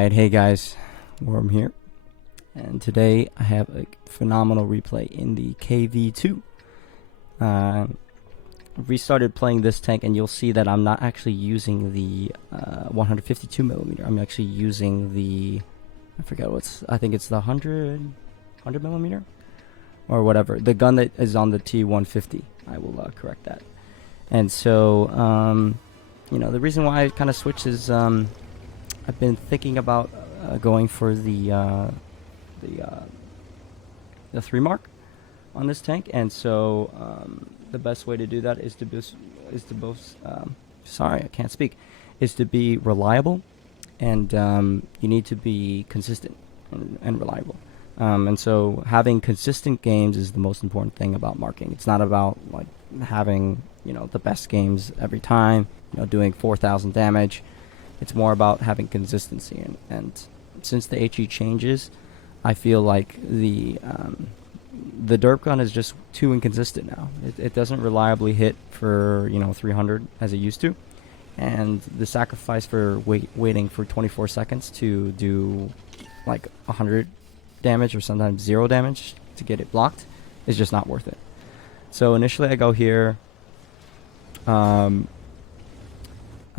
Alright, hey guys, Worm here, and today I have a phenomenal replay in the KV-2. Restarted playing this tank, and you'll see that I'm not actually using the 152mm. I'm actually using the, I think it's the 100mm? Or whatever, the gun that is on the T150. I will correct that. And so, the reason why I kind of switched is, I've been thinking about going for the 3 mark on this tank, and so the best way to do that is to be reliable, and you need to be consistent and reliable. And so having consistent games is the most important thing about marking. It's not about like having the best games every time, doing 4,000 damage. It's more about having consistency, and since the HE changes, I feel like the derp gun is just too inconsistent now. It doesn't reliably hit for 300 as it used to, and the sacrifice for waiting for 24 seconds to do like 100 damage or sometimes 0 damage to get it blocked is just not worth it. So initially I go here. I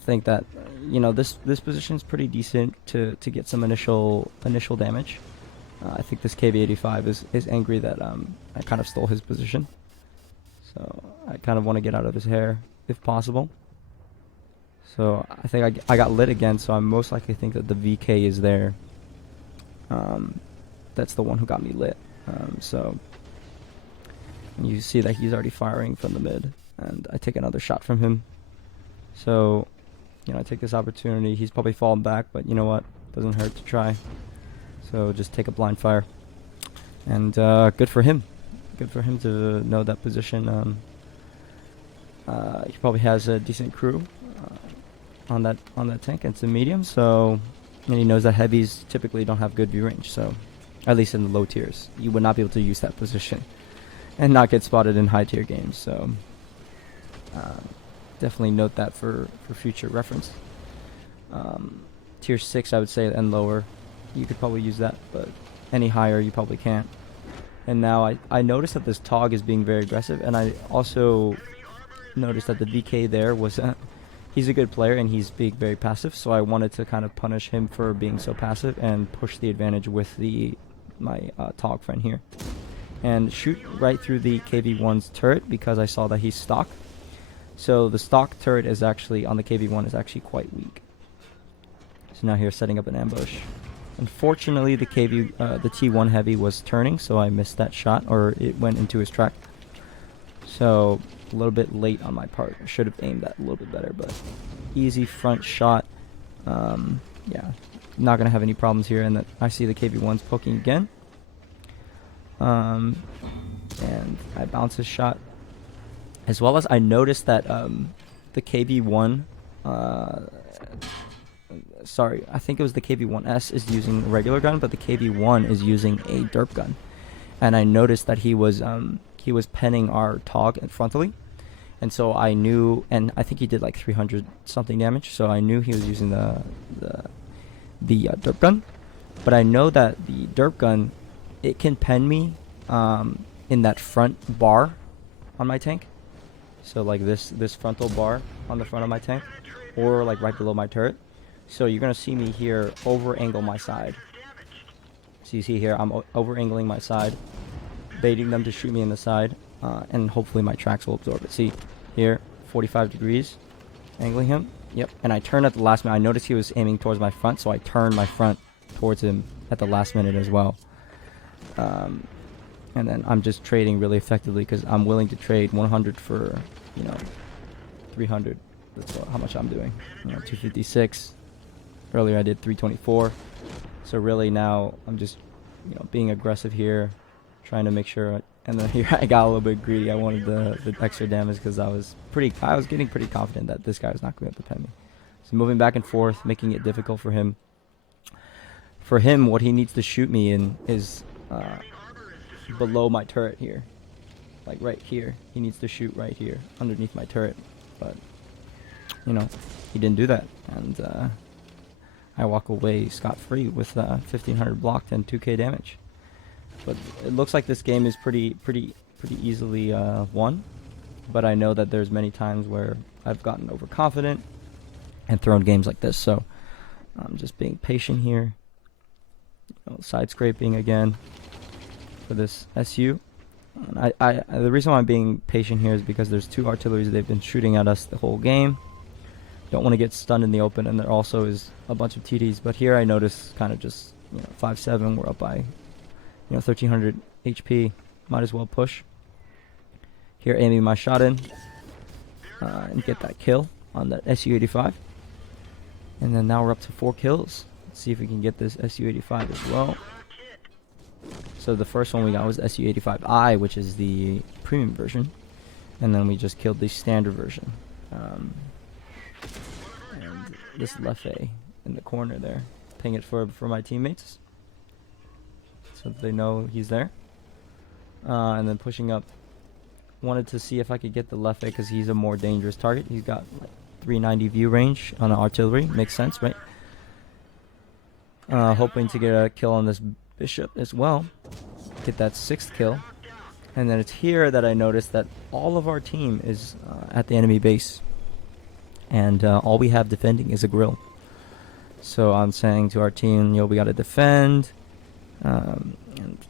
think that this position is pretty decent to get some initial damage. I think this KV-85 is angry that I kind of stole his position, so I kind of want to get out of his hair if possible. So I think I got lit again, so I most likely think that the VK is there. That's the one who got me lit. So you see that he's already firing from the mid, and I take another shot from him. So I take this opportunity. He's probably falling back, but you know what? Doesn't hurt to try. So just take a blind fire. And good for him. Good for him to know that position. He probably has a decent crew on that tank. It's a medium, and he knows that heavies typically don't have good view range. So at least in the low tiers, you would not be able to use that position and not get spotted in high tier games. So definitely note that for future reference. Tier 6 I would say, and lower you could probably use that, but any higher you probably can't. And now I noticed that this Tog is being very aggressive, and I also noticed that the VK there was he's a good player and he's being very passive, so I wanted to kind of punish him for being so passive and push the advantage with my Tog friend here and shoot right through the KV-1's turret, because I saw that he's stock. So the stock turret is actually on the KV-1 is actually quite weak. So now here setting up an ambush. Unfortunately, the T1 heavy was turning, so I missed that shot, or it went into his track. So a little bit late on my part. I should have aimed that a little bit better, but easy front shot. Yeah, not gonna have any problems here. And I see the KV-1's poking again. And I bounce his shot. As well as I noticed that the KV-1, sorry, I think it was the KV-1S is using a regular gun, but the KV-1 is using a derp gun. And I noticed that he was penning our Tog frontally, and so I knew, and I think he did like 300 something damage. So I knew he was using the derp gun, but I know that the derp gun, it can pen me in that front bar on my tank. So like this frontal bar on the front of my tank, or like right below my turret. So you're gonna see me here over angle my side. So you see here I'm over angling my side, baiting them to shoot me in the side, and hopefully my tracks will absorb it. See here, 45 degrees, angling him. Yep, and I turned at the last minute. I noticed he was aiming towards my front, so I turned my front towards him at the last minute as well. And then I'm just trading really effectively, because I'm willing to trade 100 for 300. That's how much I'm doing. 256. Earlier I did 324. So really now I'm just being aggressive here, trying to make sure. And then here I got a little bit greedy. I wanted the extra damage, because I was getting pretty confident that this guy was not going to be able to pen me. So moving back and forth, making it difficult for him. For him, what he needs to shoot me in is below my turret here, like right here. He needs to shoot right here underneath my turret, but he didn't do that, and I walk away scot-free with 1500 blocked and 2k damage. But it looks like this game is pretty easily won. But I know that there's many times where I've gotten overconfident and thrown games like this. So I'm just being patient here. Side scraping again for this SU. And the reason why I'm being patient here is because there's 2 artilleries they've been shooting at us the whole game. Don't want to get stunned in the open, and there also is a bunch of TDs. But here I notice kind of just 5-7. We're up by 1300 HP. Might as well push. Here aiming my shot in and get that kill on that SU-85. And then now we're up to 4 kills. Let's see if we can get this SU-85 as well. So the first one we got was SU-85I, which is the premium version. And then we just killed the standard version. And this LAKEY in the corner there. Ping it for my teammates, so that they know he's there. And then pushing up. Wanted to see if I could get the LAKEY because he's a more dangerous target. He's got like 390 view range on an artillery. Makes sense, right? Hoping to get a kill on this bishop as well. Get that 6th kill. And then it's here that I noticed that all of our team is at the enemy base. And all we have defending is a grill. So I'm saying to our team, we got to defend. And,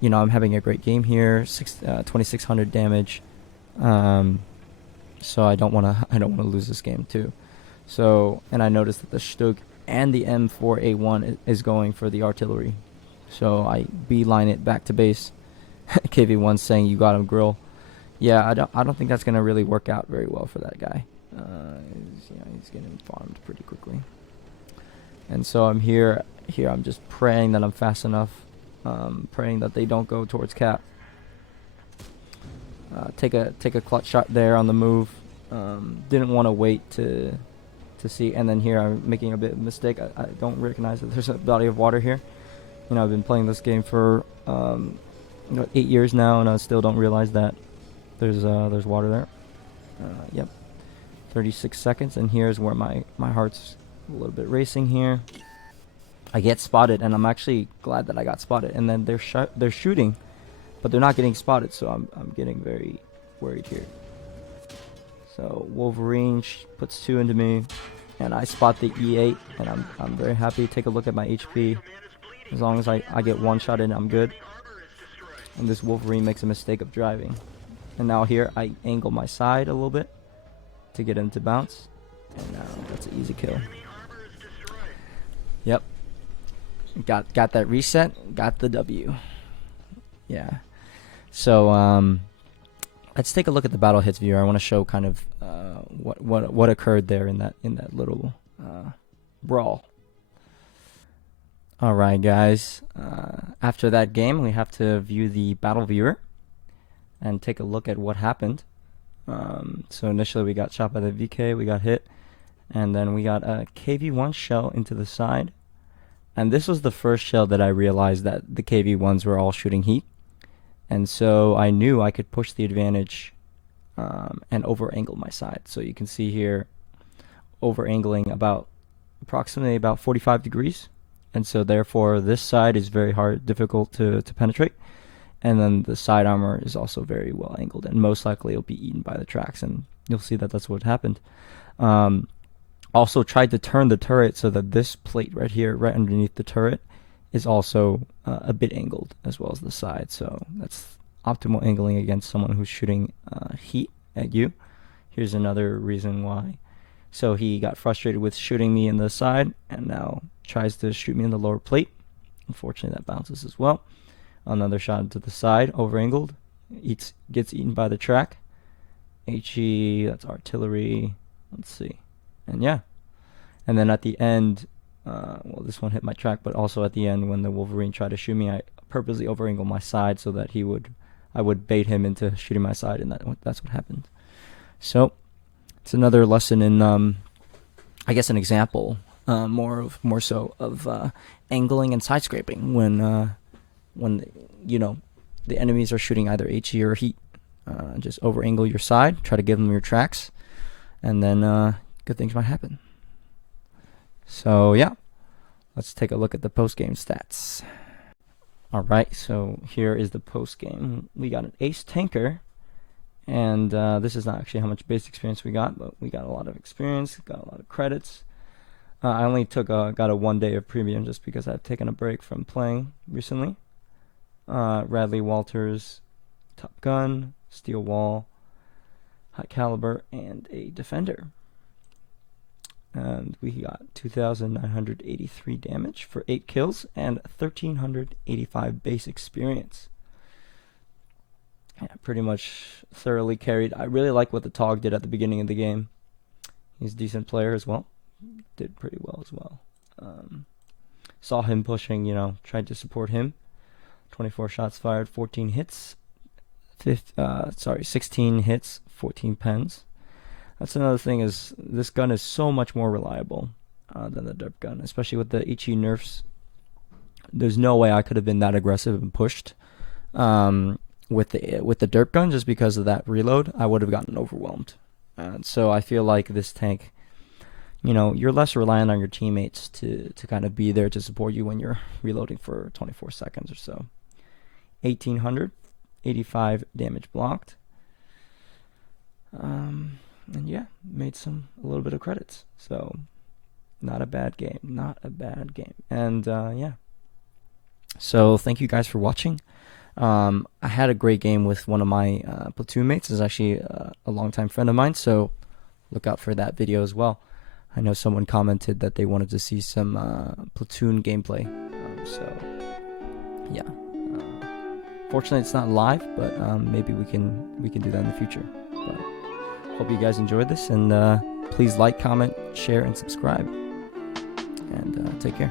I'm having a great game here. 2600 damage. So I don't want to lose this game too. So, and I noticed that the Stug and the M4A1 is going for the artillery. So I beeline it back to base. KV-1 saying you got him, grill. Yeah, I don't think that's gonna really work out very well for that guy. He's getting farmed pretty quickly. And so I'm here I'm just praying that I'm fast enough. Praying that they don't go towards cap. Take a clutch shot there on the move. Didn't want to wait to see. And then here I'm making a bit of a mistake. I don't recognize that there's a body of water here. I've been playing this game for 8 years now, and I still don't realize that there's water there. Yep, 36 seconds, and here's where my heart's a little bit racing here. I get spotted, and I'm actually glad that I got spotted. And then they're shooting, but they're not getting spotted, so I'm getting very worried here. So Wolverine puts 2 into me, and I spot the E8, and I'm very happy. Take a look at my HP. As long as I get 1 shot in, I'm good. And this Wolverine makes a mistake of driving. And now here I angle my side a little bit to get him to bounce, and now that's an easy kill. Yep. Got that reset. Got the W. Yeah. So let's take a look at the battle hits viewer. I want to show kind of what occurred there in that little brawl. All right, guys. After that game, we have to view the battle viewer and take a look at what happened. So initially, we got shot by the VK. We got hit, and then we got a KV-1 shell into the side. And this was the first shell that I realized that the KV-1s were all shooting heat. And so I knew I could push the advantage and over-angle my side. So you can see here, over-angling approximately about 45 degrees. And so therefore, this side is very difficult to penetrate. And then the side armor is also very well angled. And most likely it'll be eaten by the tracks. And you'll see that that's what happened. Also tried to turn the turret so that this plate right here, right underneath the turret, is also a bit angled as well as the side. So that's optimal angling against someone who's shooting heat at you. Here's another reason why. So he got frustrated with shooting me in the side and now tries to shoot me in the lower plate. Unfortunately, that bounces as well. Another shot into the side, over angled. Gets eaten by the track. HE, that's artillery. Let's see. And yeah. And then at the end, well, this one hit my track, but also at the end when the Wolverine tried to shoot me, I purposely over-angled my side so that I would bait him into shooting my side, and that's what happened. So it's another lesson in, I guess, an example, more so of angling and side scraping when the enemies are shooting either HE or heat. Just over-angle your side, try to give them your tracks, and then good things might happen. So yeah, let's take a look at the post-game stats. Alright, so here is the post-game. We got an ace tanker, and this is not actually how much base experience we got, but we got a lot of experience, got a lot of credits. I only got a 1 day of premium just because I've taken a break from playing recently. Radley Walters, Top Gun, Steel Wall, High Caliber, and a Defender. And we got 2,983 damage for 8 kills and 1,385 base experience. Yeah, pretty much thoroughly carried. I really like what the Tog did at the beginning of the game. He's a decent player as well. Did pretty well as well. Saw him pushing, tried to support him. 24 shots fired, 14 hits. 16 hits, 14 pens. That's another thing, is this gun is so much more reliable than the derp gun, especially with the Ichi nerfs. There's no way I could have been that aggressive and pushed with the derp gun, just because of that reload. I would have gotten overwhelmed. And so I feel like this tank, you're less reliant on your teammates to kind of be there to support you when you're reloading for 24 seconds or so. 1,885 damage blocked. And yeah, made a little bit of credits. So, not a bad game. And yeah. So, thank you guys for watching. I had a great game with one of my platoon mates. Is actually a longtime friend of mine, so look out for that video as well. I know someone commented that they wanted to see some platoon gameplay. So, yeah. Fortunately, it's not live, but maybe we can do that in the future. But hope you guys enjoyed this, and please like, comment, share, and subscribe. And take care.